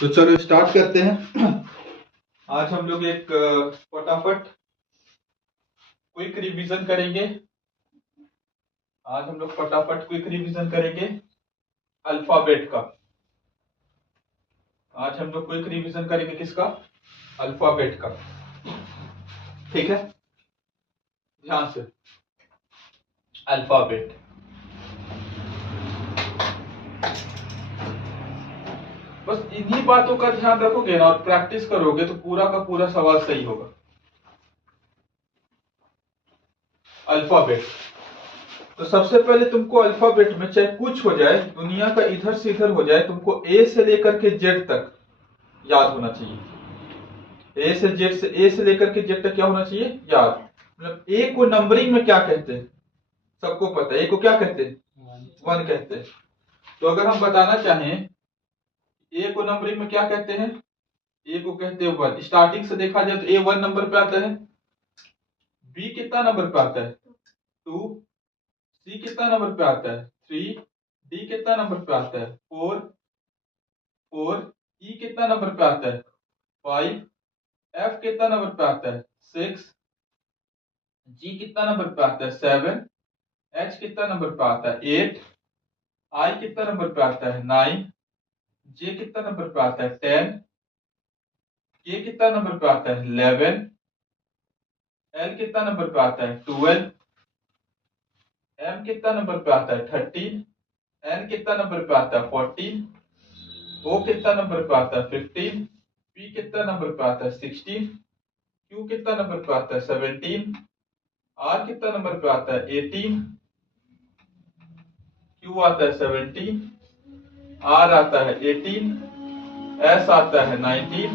तो चलो स्टार्ट करते हैं। आज हम लोग एक फटाफट क्विक रिवीजन करेंगे। आज हम लोग फटाफट क्विक रिवीजन करेंगे अल्फाबेट का। आज हम लोग क्विक रिवीजन करेंगे किसका? अल्फाबेट का। ठीक है, ध्यान से। अल्फाबेट बस इन्हीं बातों का ध्यान रखोगे ना और प्रैक्टिस करोगे तो पूरा का पूरा सवाल सही होगा। अल्फाबेट, तो सबसे पहले तुमको अल्फाबेट में चाहे कुछ हो जाए, दुनिया का इधर से इधर हो जाए, तुमको ए से लेकर के जेड तक याद होना चाहिए। ए से लेकर के जेड तक क्या होना चाहिए? याद। मतलब ए को नंबरिंग में क्या कहते हैं? सबको पता है। ए को क्या कहते हैं? वन कहते हैं। तो अगर हम बताना चाहें ए को नंबरिंग में क्या कहते हैं? ए को कहते हैं वन। स्टार्टिंग से देखा जाए तो ए वन नंबर पे आता है। बी कितना नंबर पे आता है? टू। सी कितना नंबर पे आता है? थ्री। डी कितना नंबर पे आता है? फोर। ई कितना नंबर पे आता है? फाइव। एफ कितना नंबर पे आता है? सिक्स। जी कितना नंबर पे आता है? सेवन। एच कितना नंबर पे आता है? एट। आई कितना नंबर पे आता है? नाइन। जे कितना नंबर पे आता है? टेन। के कितना नंबर पे आता है? 11। एल कितना नंबर पे आता है? 12। एम कितना नंबर पे आता है? 13। एन कितना नंबर पे आता है? 14। ओ कितना नंबर पे आता है? 15। पी कितना नंबर पे आता है? 16। क्यू कितना नंबर पे आता है? 17। आर कितना नंबर पे आता है? 18। क्यू आता है 17। आर आता है 18। एस आता है 19।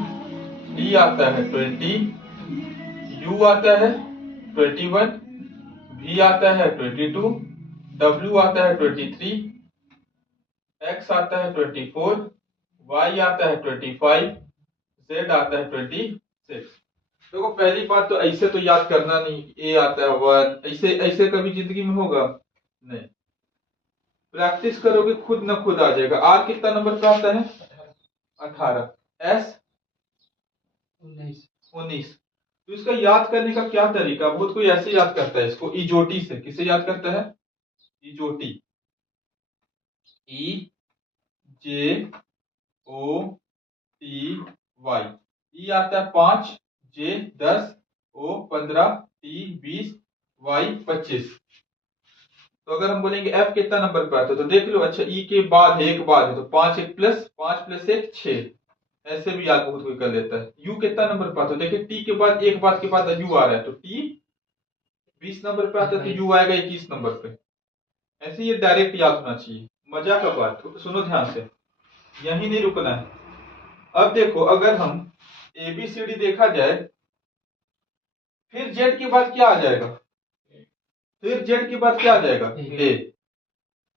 डी आता है 20। यू आता है 21। वी आता है 22। डब्ल्यू आता है 23। एक्स आता है 24। वाई आता है 25। जेड आता है 26। देखो, पहली बात तो ऐसे तो याद करना नहीं। ए आता है वन, ऐसे ऐसे कभी जिंदगी में होगा नहीं। प्रैक्टिस करोगे खुद न खुद आ जाएगा। आर कितना नंबर पे आता है? 18। एस 19। तो इसका याद करने का क्या तरीका? बहुत कोई ऐसे याद करता है इसको, इजोटी से। किसे याद करता है? इजोटी। ई जे ओ टी वाई। ई आता है 5, जे 10, ओ 15, टी 20, वाई 25। तो अगर हम बोलेंगे एफ कितना नंबर पे आता है तो देख लो। अच्छा, ई के बाद है, एक बाद है, तो 5 एक प्लस 5 प्लस 1 6। ऐसे भी याद बहुत कोई कर लेता है। यू कितना नंबर पे आता है? देखिए, टी के बाद एक बात के बाद यू आ रहा है, तो टी 20 नंबर पे आता है, तो यू आएगा 21 नंबर पे। ऐसे ये डायरेक्ट याद होना चाहिए। मजा का बात, तो सुनो ध्यान से, यही नहीं रुकना है। अब देखो, अगर हम एबीसीडी देखा जाए, फिर जेड के बाद क्या आ जाएगा? फिर जेड के बाद क्या आ जाएगा? ए।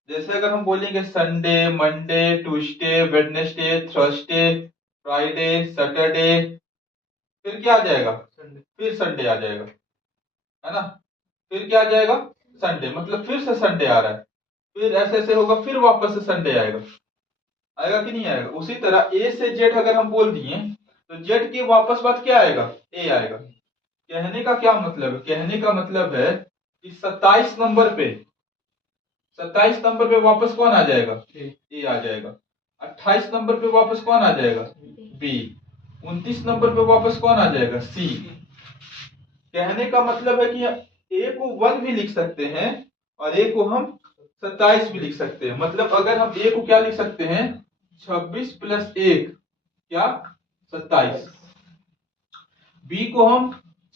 जैसे अगर हम बोलेंगे Sunday, Monday, Tuesday, Wednesday, Thursday, Friday, Saturday, फिर क्या आ जाएगा? फिर संडे आ जाएगा, है ना? फिर क्या आ जाएगा? संडे। मतलब फिर से संडे आ रहा है। फिर ऐसे ऐसे होगा, फिर वापस से संडे आएगा। आएगा कि नहीं आएगा? उसी तरह ए से जेड अगर हम बोल दिए तो जेड के वापस बाद क्या आएगा? ए आएगा। कहने का क्या मतलब है? कहने का मतलब है कि 27 नंबर पे, 27 नंबर पे वापस कौन आ जाएगा? ए आ जाएगा। 28 नंबर पे वापस कौन आ जाएगा? बी। 29 नंबर पे वापस कौन आ जाएगा? सी। कहने का मतलब है कि ए को 1 भी लिख सकते हैं और ए को हम 27 भी लिख सकते हैं। मतलब अगर हम ए को क्या लिख सकते हैं? 26 प्लस 1 क्या? 27। बी को हम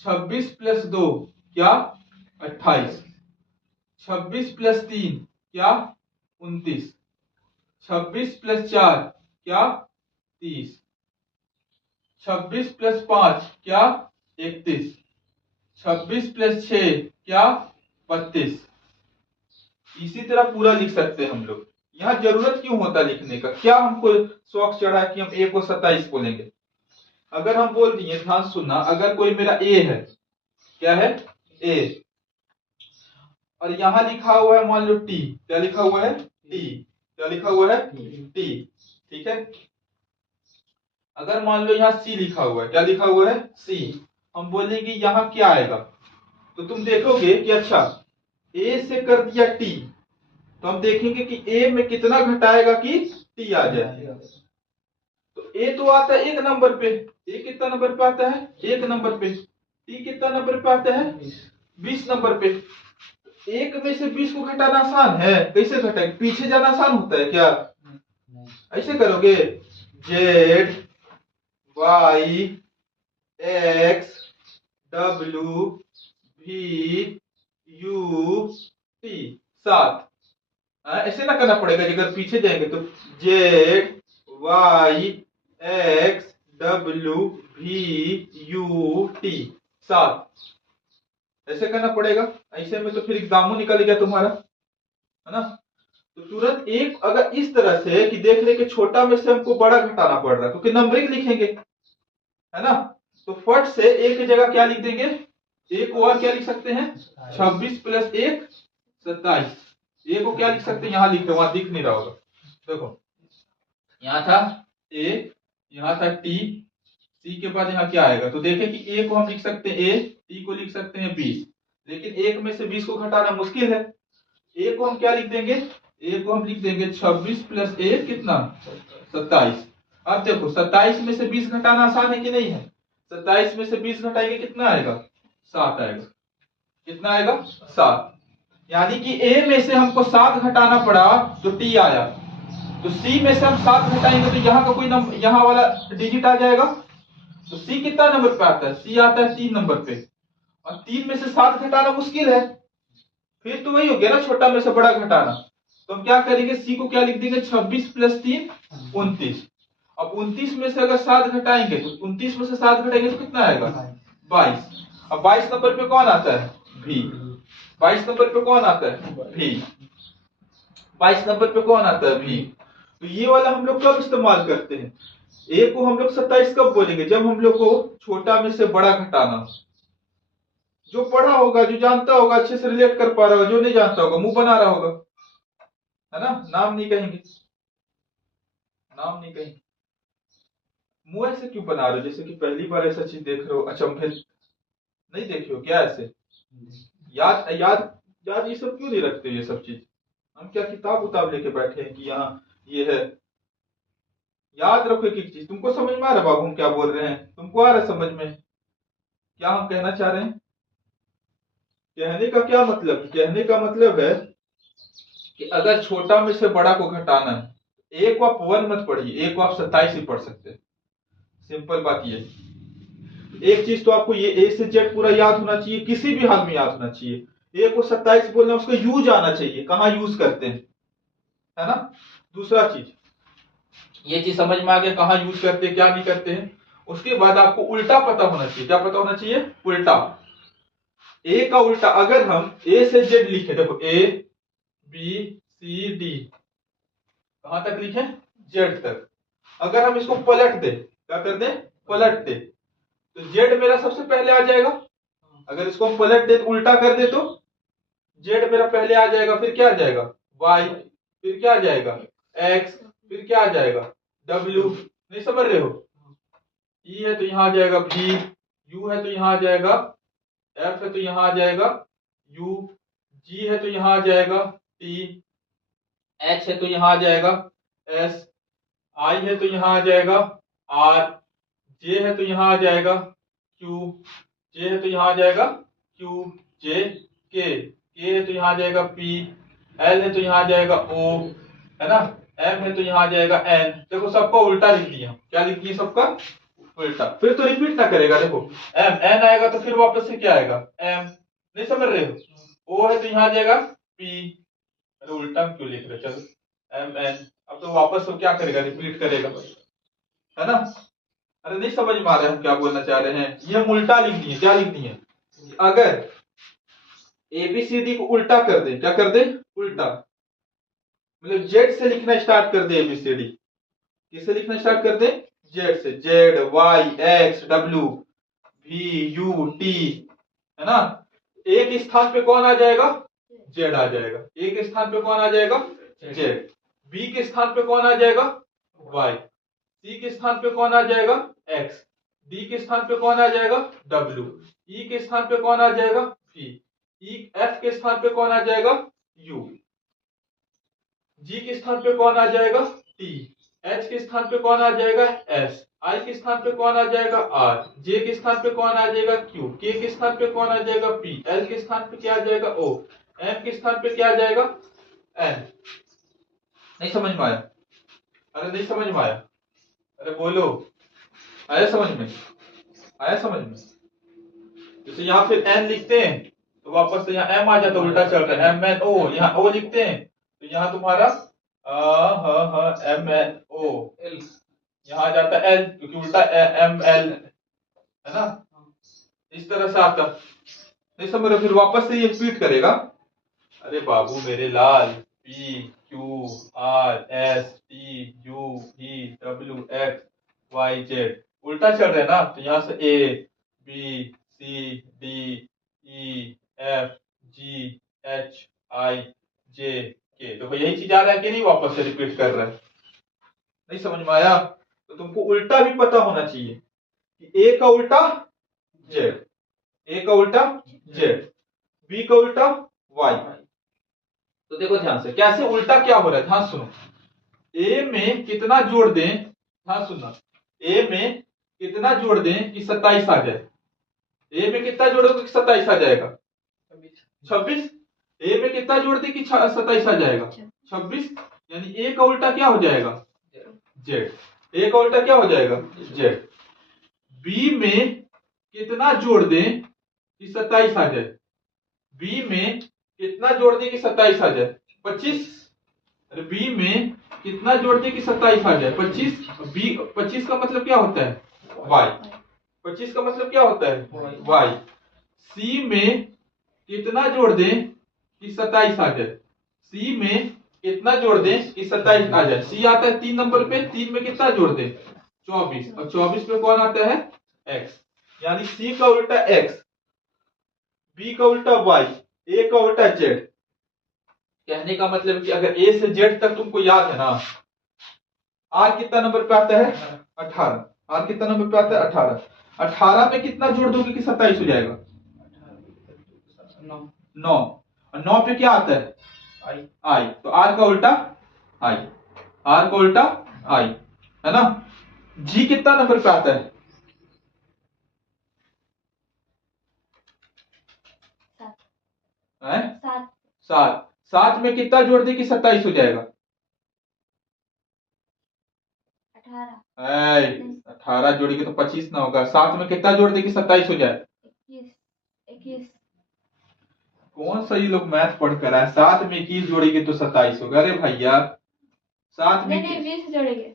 26 प्लस 2 क्या? 28। 26 प्लस 3 क्या? 29। 26 प्लस 4 क्या? 30। 26 प्लस 5 क्या? 31। 26 प्लस 6 क्या? 32। इसी तरह पूरा लिख सकते हैं हम लोग। यहाँ जरूरत क्यों होता है लिखने का? क्या हमको शौक चढ़ा है कि हम ए को 27 बोलेंगे? अगर हम बोल दिए, ध्यान सुनना, अगर कोई मेरा ए है, क्या है? ए, और यहां लिखा हुआ है मान लो टी। क्या लिखा हुआ है? टी। क्या लिखा हुआ है? टी। ठीक है। अगर मान लो यहाँ सी लिखा हुआ है, क्या लिखा हुआ है, सी, हम बोलेंगे यहाँ क्या आएगा, तो तुम देखोगे कि अच्छा ए से कर दिया टी, तो हम देखेंगे कि ए में कितना घटाएगा कि टी आ जाए। तो ए तो आता है 1 नंबर पे, ए कितना नंबर पे आता है, 1 नंबर पे, टी कितना नंबर पे आता है, 20 नंबर पे। एक में से 20 को घटाना आसान है, कैसे घटाएंगे, पीछे जाना आसान होता है क्या, ऐसे करोगे, Z Y X W V U T 7, ऐसे ना करना पड़ेगा, अगर पीछे जाएंगे तो Z Y X W V U T 7, ऐसे करना पड़ेगा। ऐसे में तो फिर एग्जाम निकल गया तुम्हारा, है ना। तो तुरंत एक अगर इस तरह से कि देख ले कि छोटा में से हमको बड़ा घटाना पड़ रहा है, क्योंकि नंबरिंग लिखेंगे, है ना, तो फट से एक की जगह क्या लिख देंगे, एक और क्या लिख सकते हैं, 26 + 1 27, ए को क्या लिख सकते हैं, यहां लिख रहे, वहां दिख नहीं रहा होगा, देखो यहाँ था ए, यहाँ था टी, सी के बाद यहाँ क्या आएगा, तो देखें कि ए को हम लिख सकते हैं ए, टी को लिख सकते हैं 20, लेकिन एक में से 20 को घटाना मुश्किल है, ए को हम क्या लिख देंगे, ए को हम लिख देंगे 26 + 1 कितना, 27। अब देखो 27 में से 20 घटाना आसान है कि नहीं है, 27 में से 20 घटाएंगे कितना आएगा, 7 आएगा, कितना आएगा, 7, यानी कि ए में से हमको 7 घटाना पड़ा तो टी आया, तो सी में से हम 7 घटाएंगे तो यहाँ का कोई नंबर, यहाँ वाला डिजिट आ जाएगा, तो सी कितना नंबर पे आता है, सी आता है 3 नंबर पे, और 3 में से 7 घटाना मुश्किल है, फिर तो वही हो गया ना, छोटा में से बड़ा घटाना, तो हम क्या करेंगे, सी को क्या लिख देंगे, 26 + 3 29, अब 29 में से अगर 7 घटाएंगे तो 29 में से 7 घटाएंगे तो कितना आएगा, 22, अब 22 नंबर पे कौन आता है, भी, 22 नंबर पे कौन आता है, भी, 22 नंबर पे कौन आता है, भी। तो ये वाला हम लोग कब इस्तेमाल करते हैं, ए को हम लोग 27 कब बोलेंगे, जब हम लोग को छोटा में से बड़ा घटाना हो, जो पढ़ा होगा, जो जानता होगा, अच्छे से रिलेट कर पा रहा होगा, जो नहीं जानता होगा मुंह बना रहा होगा, है ना, नाम नहीं कहेंगे, नाम नहीं कहेंगे, मुंह ऐसे क्यों बना रहे हो, जैसे कि पहली बार ऐसा चीज देख रहे हो, अचंभे नहीं देखे हो क्या, ऐसे याद याद याद ये सब क्यों नहीं रखते, ये सब चीज हम क्या किताब उताब लेके बैठे हैं कि यहाँ ये है, याद रखो एक एक चीज, तुमको समझ में आ रहा है बाबू हम क्या बोल रहे हैं, तुमको आ रहा है समझ में क्या हम कहना चाह रहे हैं, कहने का क्या मतलब, कहने का मतलब है कि अगर छोटा में से बड़ा को घटाना है, ए को आप 1 मत पढ़िए, ए को आप 27 ही पढ़ सकते हैं, सिंपल बात ये। एक चीज तो आपको ये ए से जेड पूरा याद होना चाहिए, किसी भी हाल में याद होना चाहिए, ए को 27 बोलना, उसका यूज आना चाहिए, कहाँ यूज करते हैं, है ना। दूसरा चीज, ये चीज समझ में आ गया, कहाँ यूज करते हैं, क्या नहीं करते हैं। उसके बाद आपको उल्टा पता होना चाहिए, क्या पता होना चाहिए, उल्टा, ए का उल्टा, अगर हम ए से जेड लिखे, देखो ए बी सी डी, कहां तक लिखे, जेड तक, अगर हम इसको पलट दे, क्या कर दे, पलट दे, तो जेड मेरा सबसे पहले आ जाएगा, अगर इसको हम पलट दे, उल्टा कर दे तो जेड मेरा पहले आ जाएगा, फिर क्या आ जाएगा, वाई, फिर क्या आ जाएगा, एक्स, फिर क्या आ जाएगा, डब्ल्यू, नहीं समझ रहे हो, ई है तो यहां आ जाएगा भी, यू है तो यहां आ जाएगा, एफ है तो यहां आ जाएगा यू, जी है तो यहां आ जाएगा टी, एच है तो यहां आ जाएगा एस, आई है तो यहां आ जाएगा आर, जे है तो यहां आ जाएगा क्यू, जे है तो यहां आ जाएगा क्यू जे, के है तो यहां आ जाएगा पी, एल है तो यहां आ जाएगा ओ, है ना, एम है तो यहां आ जाएगा एन। देखो सबका उल्टा लिख दिया, क्या लिख दिया, सबका उल्टा, फिर तो रिपीट ना करेगा, देखो एम एन आएगा तो फिर वापस से क्या आएगा, एम, नहीं समझ रहे हो, ओ है तो यहां आ जाएगा पी, अरे उल्टा क्यों लिख रहे, चलो एम एन, अब तो वापस तो क्या करेगा, रिपीट करेगा, है ना। अरे नहीं समझ में आ रहा है हम क्या बोलना चाह रहे हैं, ये हम उल्टा लिख दिए, क्या लिख दिए, अगर एबीसीडी को उल्टा कर दे, क्या कर दे, उल्टा, मतलब जेड से लिखना स्टार्ट कर दे, एबीसीडी किससे लिखना स्टार्ट कर दे, जेड से, Z Y X W V U T, है ना, एक स्थान पे कौन आ जाएगा, जेड आ जाएगा, एक स्थान पे कौन आ जाएगा, जेड, बी के स्थान पे कौन आ जाएगा, वाई, C के स्थान पे कौन आ जाएगा X, D के स्थान पे कौन आ जाएगा W, E के स्थान पे कौन आ जाएगा P, F के स्थान पे कौन आ जाएगा U, G के स्थान पे कौन आ जाएगा T, H के स्थान पे कौन आ जाएगा S, I के स्थान पे कौन आ जाएगा R, J के स्थान पे कौन आ जाएगा Q, K के स्थान पे कौन आ जाएगा P, L के स्थान पे क्या आ जाएगा O, M के स्थान पे क्या आ जाएगा N। नहीं समझ में आया? अरे नहीं समझ में आया? अरे बोलो, आया समझ में? आया समझ में? जैसे यहाँ फिर N लिखते हैं तो वापस से यहाँ M आ जाता है, उल्टा चल रहा है, MNO, यहाँ O लिखते हैं तो यहाँ तुम्हारा MNO, यहाँ आ जाता है L क्योंकि उल्टा ML है ना, इस तरह से आता। नहीं समझ रहे? फिर वापस से ये रिपीट करेगा। अरे बाबू मेरे लाल, P Q R S T U V W X Y Z उल्टा चल रहे हैं ना, तो यहाँ से A B C D E F G H I J K, तो यही चीज आ रहा है कि नहीं, वापस से रिपीट कर रहा है। नहीं समझ में आया? तो तुमको उल्टा भी पता होना चाहिए कि A का उल्टा Z, A का उल्टा Z, B का उल्टा Y। तो देखो ध्यान से कैसे उल्टा क्या हो रहा है, ध्यान सुनो। A में कितना जोड़ दें, ध्यान सुनना, A में कितना जोड़ दें कि 27 आ जाए, A में कितना जोड़ोगे कि 27 आ जाएगा 26, A में कितना जोड़ दें कि 27 आ जाएगा 26, यानी A का उल्टा क्या हो जाएगा Z, A का उल्टा क्या हो जाएगा Z। B में कितना जोड़ दें कि 27 आ जाए, B में कितना जोड़ दें कि 27 आ जाए 25, अरे B में कितना जोड़ दें कि 27 आ जाए 25, B 25 का मतलब क्या होता है Y, 25 का मतलब क्या होता है Y। C में कितना जोड़ दें कि 27 आ जाए, C में कितना जोड़ दें कि 27 आ जाए, C आता है 3 नंबर पे, 3 में कितना जोड़ दें 24, और 24 पे कौन आता है X, यानी C का उल्टा X, B का उल्टा Y, A का उल्टा Z। कहने का मतलब कि अगर A से Z तक तुमको याद है ना, R कितना नंबर पे आता है 18, R कितना नंबर पे आता है 18, 18 में कितना जोड़ दोगे कि 27 हो जाएगा 9, और 9 पे क्या आता है I, तो R का उल्टा I, R का उल्टा I है ना। G कितना नंबर पे आता है 7, 7 में कितना जोड़ दे कि 27 हो जाएगा 18 जोड़ेंगे तो 25 ना होगा, 7 में कितना जोड़ दे कि 27 हो जाए 21। कौन सा ये लोग मैथ पढ़ कर आए, 7 में 21 जोड़ेंगे तो 27 होगा। अरे भैया 7 में 20 जोड़ेंगे,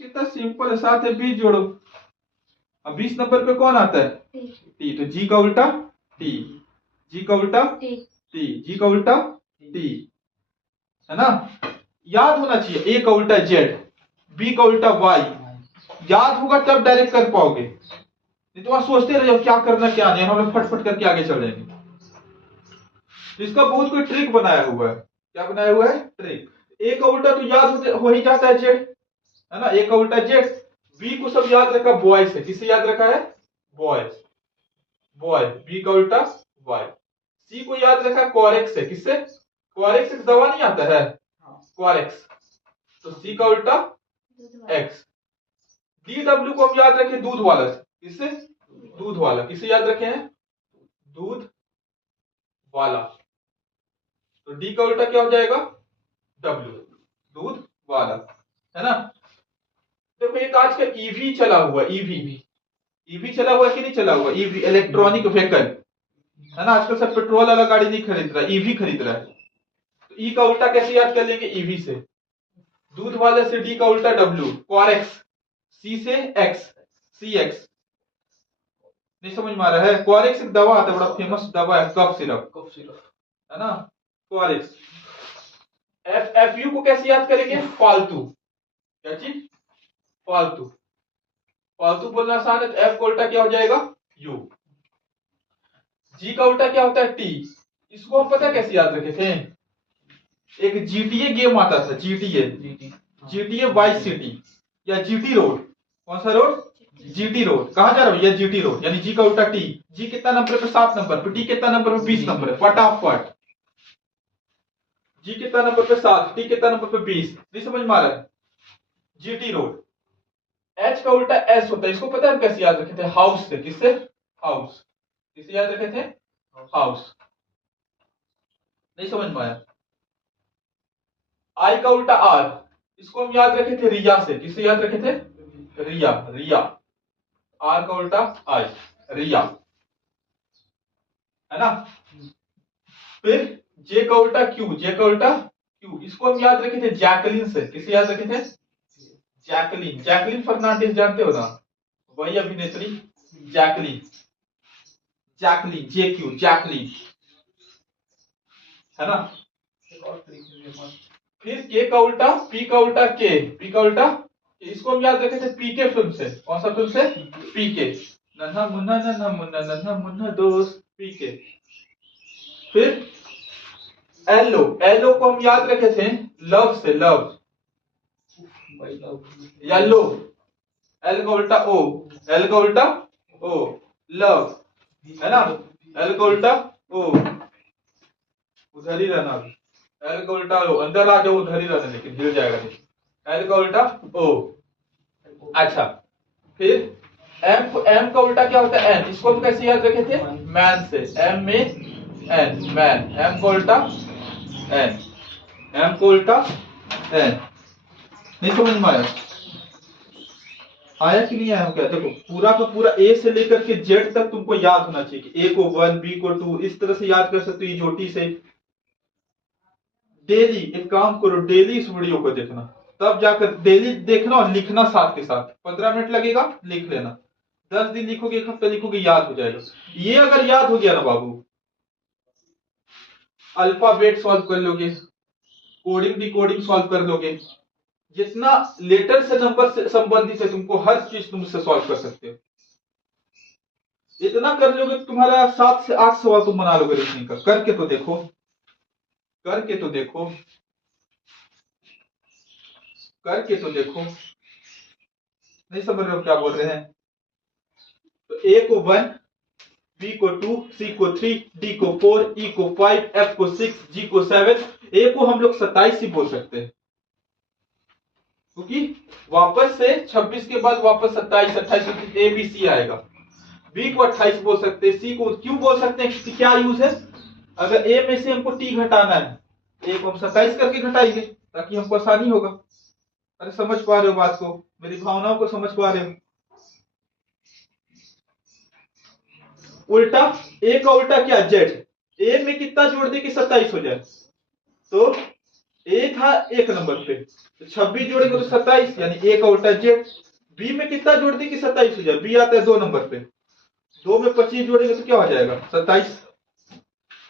कितना सिंपल है, 7 में 20 जोड़ो। अब 20 नंबर पे कौन आता है T, तो G का उल्टा T, G का उल्टा T, G का उल्टा T है ना। याद होना चाहिए A का उल्टा Z, B का उल्टा Y, याद होगा तब डायरेक्ट कर पाओगे, नहीं तो आप सोचते रहे क्या करना क्या नहीं, हम लोग फटफट करके आगे चल जाएंगे। तो इसका बहुत कोई ट्रिक बनाया हुआ है, क्या बनाया हुआ है ट्रिक। A का उल्टा तो याद हो ही जाता है Z है ना, A का उल्टा Z। B को सब याद रखा बॉय से, किससे याद रखा है बॉय, बॉय, B का उल्टा Y। C को याद रखा कॉरेक्स से, किससे कॉरेक्स से दवा नहीं आता है कॉरेक्स, तो C का उल्टा X। DW को हम याद रखें दूध वाला से, किससे दूध वाला, किससे याद रखे हैं दूध वाला, तो D का उल्टा क्या हो जाएगा W, दूध वाला है ना। देखो एक आजकल ईवी चला हुआ, ईवी चला हुआ कि नहीं चला हुआ, ईवी इलेक्ट्रॉनिक व्हीकल है ना, आजकल सब पेट्रोल वाला गाड़ी नहीं खरीद रहा, ईवी खरीद रहा है। तो ई का उल्टा कैसे याद कर लेंगे ईवी से, दूध वाले से डी का उल्टा डब्ल्यू, क्वारेक्स, सी से एक्स, सी एक्स। नहीं समझ में आ रहा है, क्वारेक्स एक दवा आता है, बड़ा फेमस दवा है, कफ सिरप है ना, क्वारेक्स। एफ एफ यू को कैसे याद करेंगे फालतू, क्या चीज फालतू, फालतू बोलना आसान है, तो एफ का उल्टा क्या हो जाएगा यू। जी का उल्टा क्या होता है टी, इसको हम पता कैसे याद रखे थे, एक जीटीए गेम आता था, जीटीए वाइस सिटी, या जीटी रोड? कौन सा रोड? GT road. कहां जा रहा हूं? या जीटी रोड, यानी जी का उल्टा टी। जी कितना नंबर पे? 7 नंबर पे। टी कितना नंबर पे? 20 नंबर पे। फटाफट। जी कितना नंबर पे? 7। टी कितना नंबर पे? 20। नहीं समझ में आ रहा है? GT road. एच का उल्टा एस होता है। इसको पता है हम कैसे याद रखे थे? हाउस से। किससे? हाउस। किसे याद रखे थे? हाउस। नहीं समझ में आया? आई का उल्टा आर, इसको हम याद रखे थे रिया से। किससे याद रखे थे? रिया। रिया। आर का उल्टा आई, रिया, है ना? फिर जे का उल्टा क्यू। जे का उल्टा क्यू, इसको हम याद रखे थे जैकलिन से। किसे याद रखे थे? जैकलिन। जैकलिन फर्नांडिस जानते हो ना? वही अभिनेत्री जैकलिन। जैकलिन, जे क्यू, जैकलिन, है ना? फिर के का उल्टा, पी का उल्टा के। पी का उल्टा, इसको हम याद रखे थे पीके फिल्म से। कौन सा फिल्म से? पीके। नन्हा मुन्ना, नन्हा मुन्ना, नन्हा मुन्ना दोस्त, पीके। फिर एलो। एलो को हम याद रखे थे लव से। Love, yellow. एल का उल्टा ओ। एल का उल्टा ओ, लव, है ना? एल का उल्टा ओ, उधर ही रहना। एल का उल्टा ओ, अंदर आ जाओ, उधर ही रहना, लेकिन गिर जाएगा नहीं। एल का उल्टा ओ। अच्छा, फिर एम का उल्टा क्या होता है? एन। इसको हम कैसे याद रखे थे? मैन से। एम में एन, मैन। एम का उल्टा एन। एम का उल्टा एन। नहीं समझ में आया? आया कि नहीं आया? क्या देखो, पूरा का पूरा ए से लेकर के जेड तक तुमको याद होना चाहिए कि ए को 1, बी को 2, इस तरह से याद कर सकते हो इजोटी से। डेली एक काम करो, डेली इस वीडियो को देखना, तब जाकर डेली देखना और लिखना साथ के साथ। 15 मिनट लगेगा, लिख लेना। 10 दिन लिखोगे, 1 हफ्ता लिखोगे, याद हो जाएगा। ये अगर याद हो गया ना बाबू, अल्फाबेट सॉल्व कर लोगे, कोडिंग डिकोडिंग सॉल्व कर लोगे, जितना लेटर से नंबर से संबंधित है तुमको हर चीज तुम उससे सॉल्व कर सकते हो। इतना कर लोगे तुम्हारा 7 से 8 सवाल तुम बना लोगे रीजनिंग का। करके तो देखो, करके तो देखो, करके तो देखो। नहीं समझ रहे हो क्या बोल रहे हैं? तो ए को 1, बी को 2, सी को 3, डी को 4, ई को 5, एफ को 6, जी को 7। ए को हम लोग 27 ही बोल सकते हैं, क्योंकि वापस से 26 के बाद वापस 27, 28 ए बी सी आएगा। बी को 28 बोल सकते हैं। सी को क्यों बोल सकते हैं? कि क्या यूज है? अगर ए में से हमको टी घटाना है, ए को हम 27 करके घटाएंगे ताकि हमको आसानी होगा। अरे समझ पा रहे हो बात को? मेरी भावनाओं को समझ पा रहे हो? उल्टा, ए का उल्टा क्या? जेड। ए में कितना जोड़ दे कि 27 हो जाए? तो ए था 1 नंबर पे, तो 26 जोड़ेंगे तो 27, यानी ए का उल्टा जेड। बी में कितना जोड़ दे कि 27 हो जाए? बी आता है 2 नंबर पे, 2 में 25 जोड़ेंगे तो क्या हो जाएगा? 27।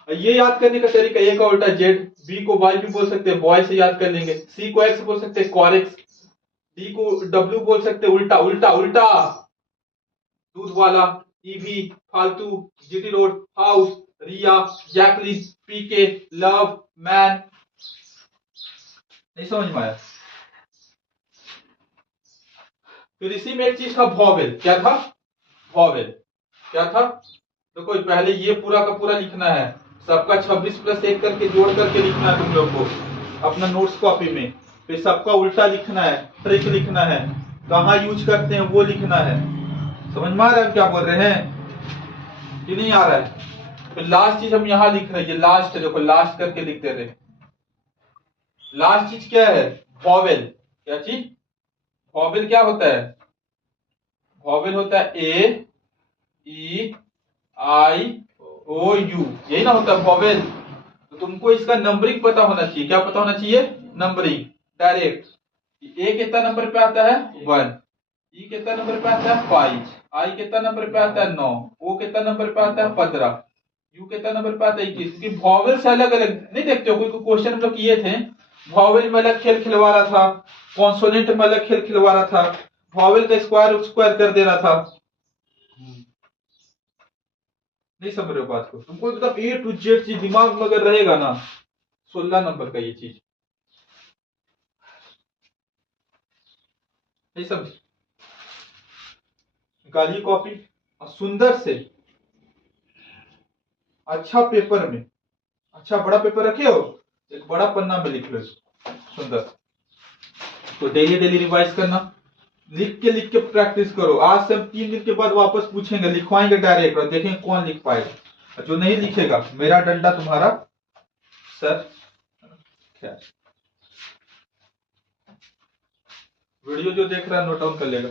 ये याद करने का तरीका, ए का उल्टा जेड। बी को वाई भी बोल सकते हैं, बॉय से याद कर लेंगे। सी को एक्स बोल सकते हैं, कॉरेक्स। डी को डब्ल्यू बोल सकते हैं, उल्टा उल्टा उल्टा। दूध वाला, ईवी, फालतू, जीटी रोड, हाउस, रिया, जैकलिन, पीके, लव, मैन। नहीं समझ में आया? फिर इसी में एक चीज था वॉवेल। क्या था? वॉवेल क्या था? तो कोई पहले ये पूरा का पूरा लिखना है, सबका 26 + 1 करके जोड़ करके लिखना है तुम लोग को अपना नोट्स कॉपी में। फिर सबका उल्टा लिखना है, ट्रिक लिखना है, कहाँ यूज करते हैं वो लिखना है। समझ में आ रहा है क्या बोल रहे हैं कि नहीं आ रहा है? फिर लास्ट चीज हम यहाँ लिख रहे हैं, ये लास्ट है, देखो लास्ट करके लिख दे रहे। लास्ट चीज क्या है? वॉवेल। क्या चीज? वॉवेल क्या होता है? वॉवेल होता है ए, ई, आई, ओ, यू, यही ना होता है वॉवेल। तो तुमको इसका नंबरिंग पता होना चाहिए। क्या पता होना चाहिए? Numbering direct. ए कितना नंबर पे आता है? 1। ई कितना नंबर पे आता है? 5। आई कितना नंबर पे आता है? 9। ओ कितना नंबर पे आता है? 15। यू कितना नंबर पे आता है? 21। क्योंकि वॉवेल से अलग अलग नहीं देखते हो? कोई क्वेश्चन हम लोग किए थे, वॉवेल में अलग खेल खिलवा रहा था, कॉन्सोनेंट में अलग खेल खिलवा रहा था, वॉवेल का स्क्वायर स्क्वायर कर दे रहा था। नहीं समझ रहे हो बात को? तुमको एकदम ए टू जेड चीज दिमाग में अगर रहेगा ना, 16 नंबर का ये चीज। ये सब निकालिए कॉपी और सुंदर से अच्छा पेपर में, अच्छा बड़ा पेपर रखे हो, एक बड़ा पन्ना में लिख लो इसको सुंदर। तो डेली डेली रिवाइज करना, लिख के प्रैक्टिस करो। आज से हम 3 दिन के बाद वापस पूछेंगे, लिखवाएंगे डायरेक्ट और देखेंगे कौन लिख पाएगा। जो नहीं लिखेगा मेरा डंडा तुम्हारा सर। खैर, वीडियो जो देख रहा है नोट डाउन कर लेगा।